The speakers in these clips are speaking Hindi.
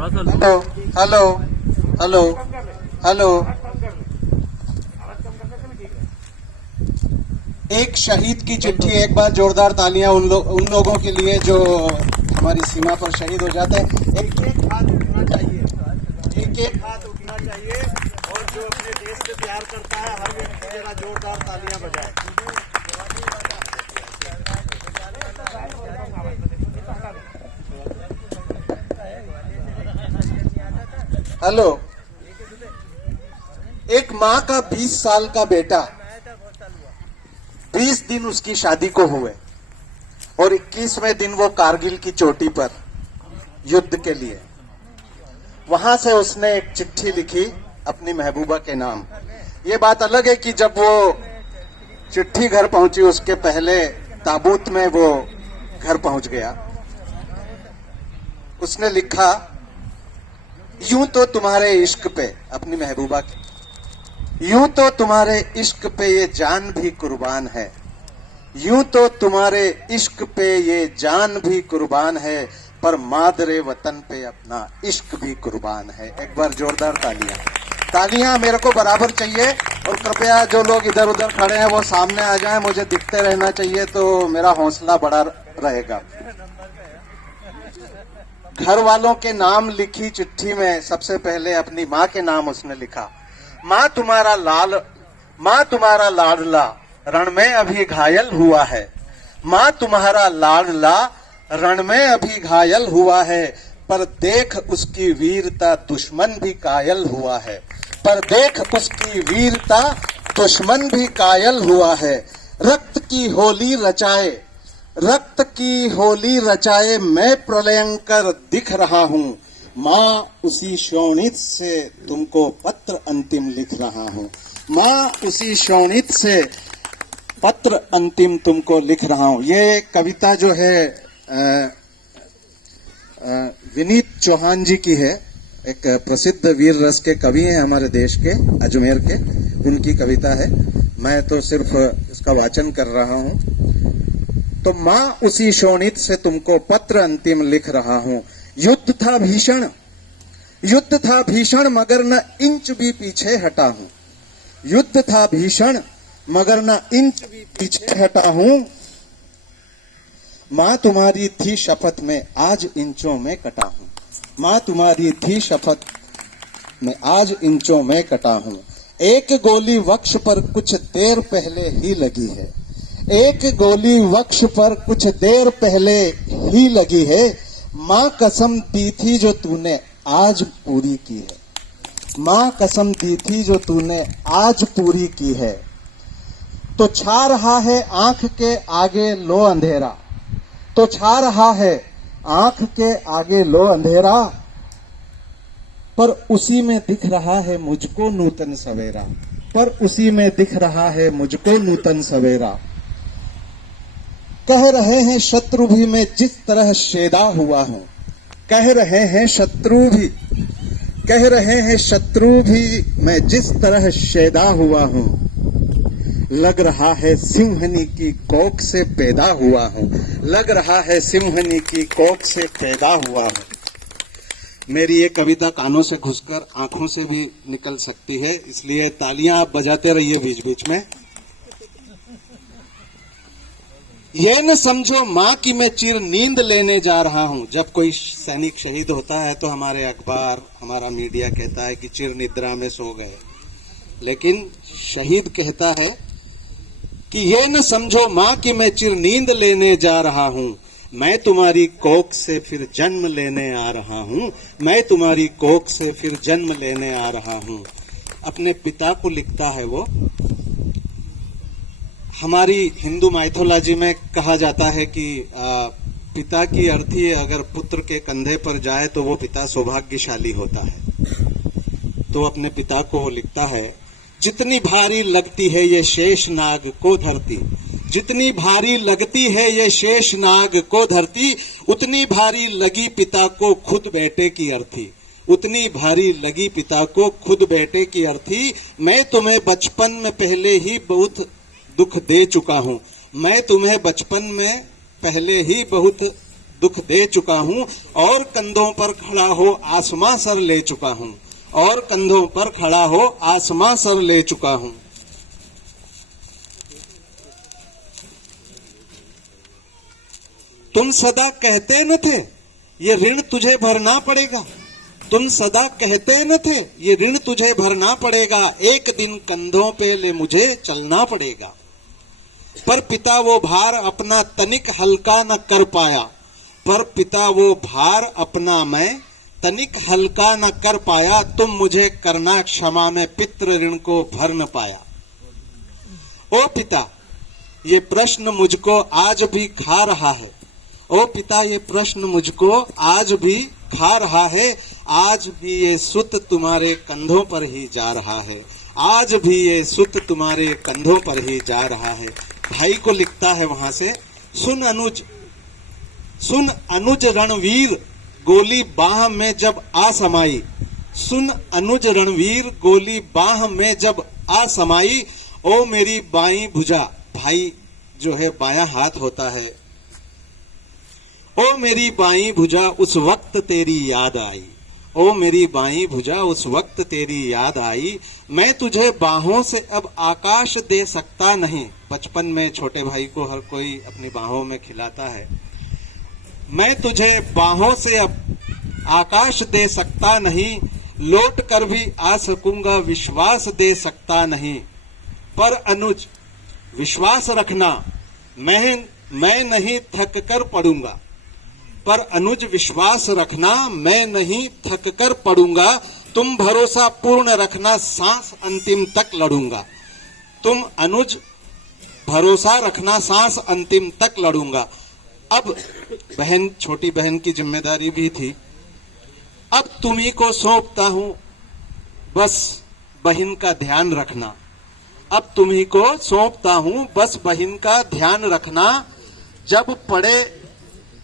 Hello hello hello hello. एक शहीद की चिट्ठी, एक बार जोरदार तालियां उन लोगों के लिए जो हमारी सीमा पर शहीद हो जाते हैं। एक एक हाथ उठना चाहिए, एक एक हाथ उठना चाहिए, और जो अपने देश से प्यार करता है हर व्यक्ति जरा जोरदार तालियां बजाए। हेलो। एक माँ का 20 साल का बेटा, 20 दिन उसकी शादी को हुए और 21वें दिन वो कारगिल की चोटी पर युद्ध के लिए, वहां से उसने एक चिट्ठी लिखी अपनी महबूबा के नाम। ये बात अलग है कि जब वो चिट्ठी घर पहुंची उसके पहले ताबूत में वो घर पहुंच गया। उसने लिखा, यूं तो तुम्हारे इश्क पे, अपनी महबूबा की, यूं तो तुम्हारे इश्क पे ये जान भी कुर्बान है, यूं तो तुम्हारे इश्क पे ये जान भी कुर्बान है, पर मादरे वतन पे अपना इश्क भी कुर्बान है। एक बार जोरदार तालियां। तालियां मेरे को बराबर चाहिए, और कृपया जो लोग इधर उधर खड़े हैं वो सामने आ जाएं, मुझे दिखते रहना चाहिए तो मेरा हौसला बड़ा रहेगा। घर वालों के नाम लिखी चिट्ठी में सबसे पहले अपनी माँ के नाम उसने लिखा। माँ तुम्हारा लाडला रण में अभी घायल हुआ है, माँ तुम्हारा लाडला रण में अभी घायल हुआ है, पर देख उसकी वीरता दुश्मन भी कायल हुआ है, पर देख उसकी वीरता दुश्मन भी कायल हुआ है। रक्त की होली रचाए मैं प्रलयंकर दिख रहा हूँ, माँ उसी शोणित से तुमको पत्र अंतिम लिख रहा हूँ, माँ उसी शोणित से पत्र अंतिम तुमको लिख रहा हूँ। ये कविता जो है विनीत चौहान जी की है, एक प्रसिद्ध वीर रस के कवि हैं हमारे देश के, अजमेर के, उनकी कविता है। मैं तो सिर्फ इसका वाचन कर रहा हूँ। तो माँ उसी शोणित से तुमको पत्र अंतिम लिख रहा हूँ, युद्ध था भीषण मगर न इंच भी पीछे हटा हूँ, युद्ध था भीषण मगर न इंच भी पीछे हटा हूँ, माँ तुम्हारी थी शपथ में आज इंचों में कटा हूँ, माँ तुम्हारी थी शपथ में आज इंचों में कटा हूँ। एक गोली वक्ष पर कुछ देर पहले ही लगी है, एक गोली वक्ष पर कुछ देर पहले ही लगी है, माँ कसम दी थी जो तूने आज पूरी की है, माँ कसम दी थी जो तूने आज पूरी की है। तो छा रहा है आंख के आगे लो अंधेरा, तो छा रहा है आंख के आगे लो अंधेरा, पर उसी में दिख रहा है मुझको नूतन सवेरा, पर उसी में दिख रहा है मुझको नूतन सवेरा। कह रहे हैं शत्रु भी मैं जिस तरह शेदा हुआ हूं, कह रहे हैं शत्रु भी मैं जिस तरह शेदा हुआ हूं, लग रहा है सिंहनी की कोख से पैदा हुआ हूं, लग रहा है सिंहनी की कोख से पैदा हुआ हूं। मेरी ये कविता कानों से घुसकर आंखों से भी निकल सकती है, इसलिए तालियां आप बजाते रहिए बीच बीच में। ये न समझो माँ की मैं चिर नींद लेने जा रहा हूं। जब कोई सैनिक शहीद होता है तो हमारे अखबार, हमारा मीडिया कहता है कि चिर निद्रा में सो गए, लेकिन शहीद कहता है कि ये न समझो माँ की मैं चिर नींद लेने जा रहा हूं, मैं तुम्हारी कोख से फिर जन्म लेने आ रहा हूं, मैं तुम्हारी कोख से फिर जन्म लेने आ रहा हूं। अपने पिता को लिखता है वो। हमारी हिंदू माइथोलॉजी में कहा जाता है कि पिता की अर्थी अगर पुत्र के कंधे पर जाए तो वो पिता सौभाग्यशाली होता है। तो अपने पिता को लिखता है, जितनी भारी लगती है ये शेष नाग को धरती, जितनी भारी लगती है ये शेष नाग को धरती, उतनी भारी लगी पिता को खुद बेटे की अर्थी, उतनी भारी लगी पिता को खुद बेटे की अर्थी। मैं तुम्हें बचपन में पहले ही बहुत दुख दे चुका हूं, मैं तुम्हें बचपन में पहले ही बहुत दुख दे चुका हूं और कंधों पर खड़ा हो आसमां सर ले चुका हूं, और कंधों पर खड़ा हो आसमां सर ले चुका हूं। तुम सदा कहते न थे ये ऋण तुझे भरना पड़ेगा, तुम सदा कहते न थे ये ऋण तुझे भरना पड़ेगा, एक दिन कंधों पे ले मुझे चलना पड़ेगा। पर पिता वो भार अपना तनिक हल्का न कर पाया, पर पिता वो भार अपना मैं तनिक हल्का न कर पाया, तुम मुझे करना क्षमा में पितृ ऋण को भर न पाया। ओ पिता ये प्रश्न मुझको आज भी खा रहा है, ओ पिता ये प्रश्न मुझको आज भी खा रहा है, आज भी ये सुत तुम्हारे कंधों पर ही जा रहा है, आज भी ये सुत तुम्हारे कंधों पर ही जा रहा है। भाई को लिखता है वहां से, सुन अनुज रणवीर गोली बाह में जब आ समाई, सुन अनुज रणवीर गोली बाह में जब आ समाई, ओ मेरी बाई भुजा, भाई जो है बायां हाथ होता है, ओ मेरी बाई भुजा उस वक्त तेरी याद आई, ओ मेरी बाई भुजा उस वक्त तेरी याद आई, मैं तुझे बाहों से अब आकाश दे सकता नहीं। बचपन में छोटे भाई को हर कोई अपनी बाहों में खिलाता है। मैं तुझे बाहों से अब आकाश दे सकता नहीं, लौट कर भी आ सकूंगा विश्वास दे सकता नहीं। पर अनुज विश्वास रखना मैं नहीं थक कर पड़ूंगा, पर अनुज विश्वास रखना मैं नहीं थक कर पड़ूंगा, तुम भरोसा पूर्ण रखना सांस अंतिम तक लड़ूंगा, तुम अनुज भरोसा रखना सांस अंतिम तक लड़ूंगा। अब बहन, छोटी बहन की जिम्मेदारी भी थी, अब तुम्ही को सौंपता हूं बस बहन का ध्यान रखना, अब तुम्ही को सौंपता हूं बस बहन का ध्यान रखना, जब पड़े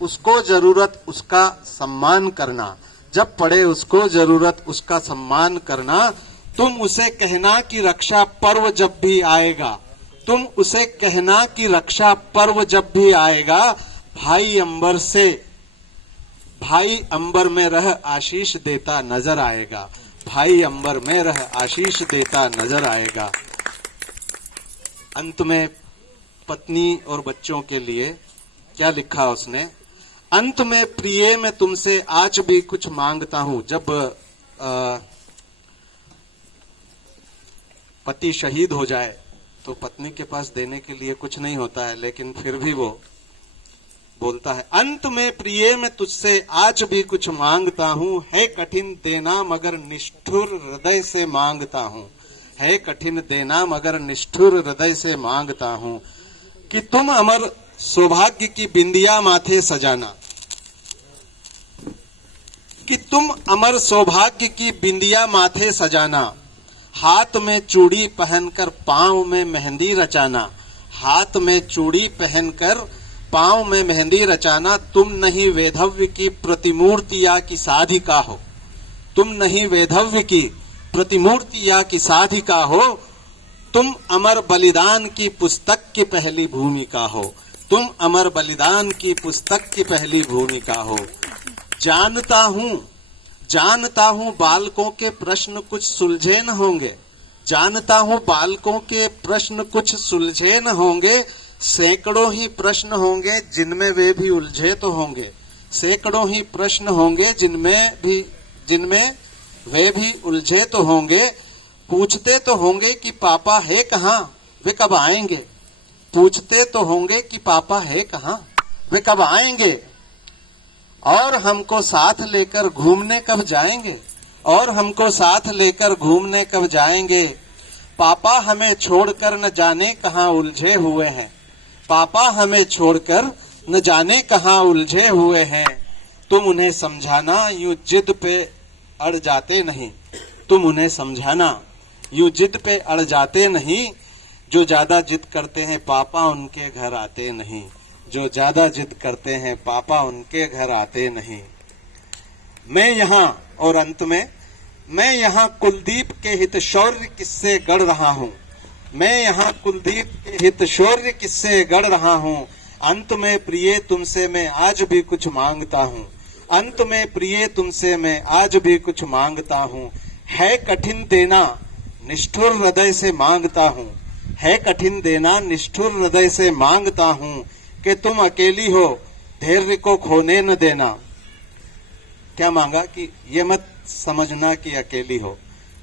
उसको जरूरत उसका सम्मान करना, जब पड़े उसको जरूरत उसका सम्मान करना, तुम उसे कहना कि रक्षा पर्व जब भी आएगा, तुम उसे कहना कि रक्षा पर्व जब भी आएगा, भाई अंबर में रह आशीष देता नजर आएगा, भाई अंबर में रह आशीष देता नजर आएगा। अंत में पत्नी और बच्चों के लिए क्या लिखा उसने, अंत में प्रिय मैं तुमसे आज भी कुछ मांगता हूं। जब पति शहीद हो जाए तो पत्नी के पास देने के लिए कुछ नहीं होता है, लेकिन फिर भी वो बोलता है, अंत में प्रिय मैं तुझसे आज भी कुछ मांगता हूं, है कठिन देना मगर निष्ठुर हृदय से मांगता हूं, है कठिन देना मगर निष्ठुर हृदय से मांगता हूं, कि तुम अमर सौभाग्य की बिंदिया माथे सजाना, कि तुम अमर सौभाग्य की बिंदिया माथे सजाना, हाथ में चूड़ी पहनकर पांव में मेहंदी रचाना, हाथ में चूड़ी पहनकर पांव में मेहंदी रचाना, तुम नहीं वैधव्य की प्रतिमूर्ति या की साधिका हो, तुम नहीं वैधव्य की प्रतिमूर्ति या की साधिका हो, तुम अमर बलिदान की पुस्तक की पहली भूमिका हो, तुम अमर बलिदान की पुस्तक की पहली भूमिका हो। जानता हूं बालकों के प्रश्न कुछ सुलझे न होंगे, जानता हूं बालकों के प्रश्न कुछ सुलझे न होंगे, सैकड़ों ही प्रश्न होंगे जिनमें वे भी उलझे तो होंगे, सैकड़ों ही प्रश्न होंगे जिनमें वे भी उलझे तो होंगे, पूछते तो होंगे कि पापा है कहाँ, वे कब आएंगे, पूछते तो होंगे कि पापा है कहाँ, वे कब आएंगे, और हमको साथ लेकर घूमने कब जाएंगे, और हमको साथ लेकर घूमने कब जाएंगे, पापा हमें छोड़कर न जाने कहाँ उलझे हुए हैं, पापा हमें छोड़कर न जाने कहाँ उलझे हुए हैं, तुम उन्हें समझाना यूं जिद पे अड़ जाते नहीं, तुम उन्हें समझाना यूं जिद पे अड़ जाते नहीं, जो ज्यादा जिद करते हैं पापा उनके घर आते नहीं, जो ज्यादा जिद करते हैं पापा उनके घर आते नहीं। मैं यहाँ, और अंत में, मैं यहाँ कुलदीप के हित शौर्य किस्से गढ़ रहा हूँ, मैं यहाँ कुलदीप के हित शौर्य किस्से गढ़ रहा हूँ, अंत में प्रिय तुमसे मैं आज भी कुछ मांगता हूँ, अंत में प्रिय तुमसे मैं आज भी कुछ मांगता हूँ। है कठिन देना निष्ठुर हृदय से मांगता हूँ, है कठिन देना निष्ठुर हृदय से मांगता हूँ, कि तुम अकेली हो धैर्य को खोने न देना। क्या मांगा कि ये मत समझना कि अकेली हो,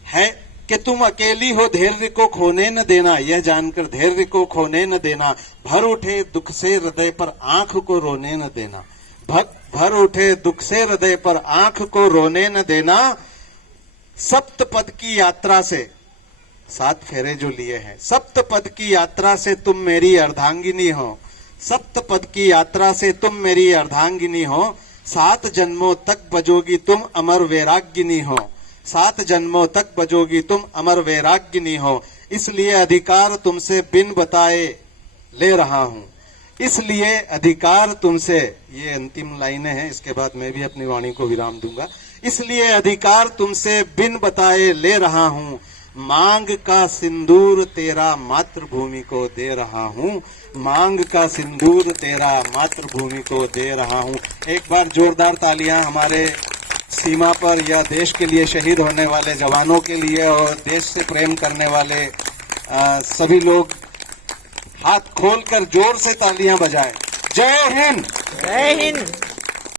है कि तुम अकेली हो धैर्य को खोने न देना, यह जानकर धैर्य को खोने न देना। भर उठे दुख से हृदय पर आंख को रोने न देना, भर उठे दुख से हृदय पर आंख को रोने न देना। सप्तपद की यात्रा से, 7 फेरे जो लिए हैं, सप्तपद की यात्रा से तुम मेरी अर्धांगिनी हो, सप्तपद की यात्रा से तुम मेरी अर्धांगिनी हो। 7 जन्मों तक बजोगी तुम अमर वैराग्यनी हो, 7 जन्मों तक बजोगी तुम अमर वैराग्यनी हो। इसलिए अधिकार तुमसे बिन बताए ले रहा हूं, इसलिए अधिकार तुमसे, ये अंतिम लाइनें हैं, इसके बाद मैं भी अपनी वाणी को विराम दूंगा। इसलिए अधिकार तुमसे बिन बताए ले रहा हूं, मांग का सिंदूर तेरा मातृभूमि को दे रहा हूं, मांग का सिंदूर तेरा मातृभूमि को दे रहा हूं। एक बार जोरदार तालियां हमारे सीमा पर या देश के लिए शहीद होने वाले जवानों के लिए और देश से प्रेम करने वाले सभी लोग हाथ खोलकर जोर से तालियां बजाएं। जय हिंद, जय हिंद।